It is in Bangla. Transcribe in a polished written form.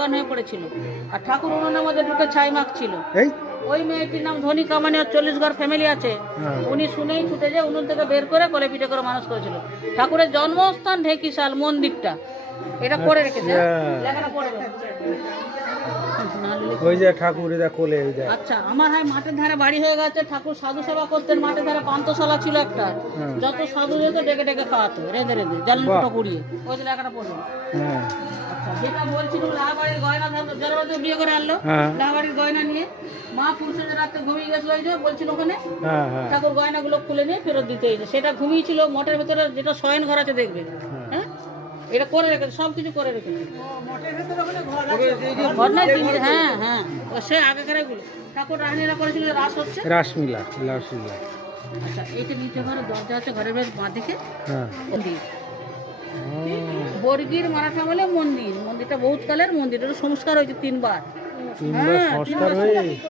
অজ্ঞান হয়ে পড়েছিল। আর ঠাকুর উনুনের মধ্যে দুটো ছাই মাখছিল। এই ওই মেয়েটির নাম ধনী কামানি, ওর 40 ঘর ফ্যামিলি আছে। হ্যাঁ। উনি শুনেই ছুটে যে উনুন থেকে বের করে কোলে পিঠে করে মানুষ করেছিল। ঠাকুরের জন্মস্থান ঢেকিশাল মন্দিরটা এটা করে রেখেছে। আচ্ছা। লেখাটা পড়বে না লিখে। ওই যে ঠাকুর এরা কোলে ওই যে আচ্ছা, আমার হয় মাঠের ধারে বাড়ি হয়ে গেছে। ঠাকুর সাধু সেবা করতেন। মাঠের ধারে পান্থশালা ছিল একটা। হ্যাঁ। যত সাধু যেত ডেকে ডেকে খাওয়াতো, রেঁধে রেঁধে জানলাটা কুড়িয়ে। ওই যে লেখাটা পড়বে। হ্যাঁ আচ্ছা, যেটা বলছিল লাহাবাড়ির গয়না জলবাদে বিয়ে করে আনলো। হ্যাঁ। লাহাবাড়ির গয়না নিয়ে মা পুরুষের রাতে ঘুমিয়ে গেছিল, ওই যে বলছিল ওখানে। হ্যাঁ হ্যাঁ ঠাকুর গয়নাগুলো খুলে নিয়ে ফেরত দিতে এসে সেটা ঘুমিয়েছিল। মঠের ভেতরে যেটা শয়ন ঘর আছে দেখবে। হ্যাঁ, এটা করে রেখেছে, সব কিছু করে রেখেছে। ঘর নাই তিনটে। হ্যাঁ হ্যাঁ, ও সে আগেকার এগুলো ঠাকুর রানীরা করেছিল। রাস হচ্ছে। রাসমিলা রাসমিলা আচ্ছা, এইটা নিচে ঘরে দরজা আছে, ঘরের বেশ বাঁ দিকে হ্যাঁ মন্দির। ও, বর্গীর মারাঠা বলে মন্দির। মন্দিরটা বহুত কালের মন্দির। এটা সংস্কার হয়েছে 3 বার। তিনবার হ্যাঁ, সংস্কার 3 বার হয়ে সংস্কার।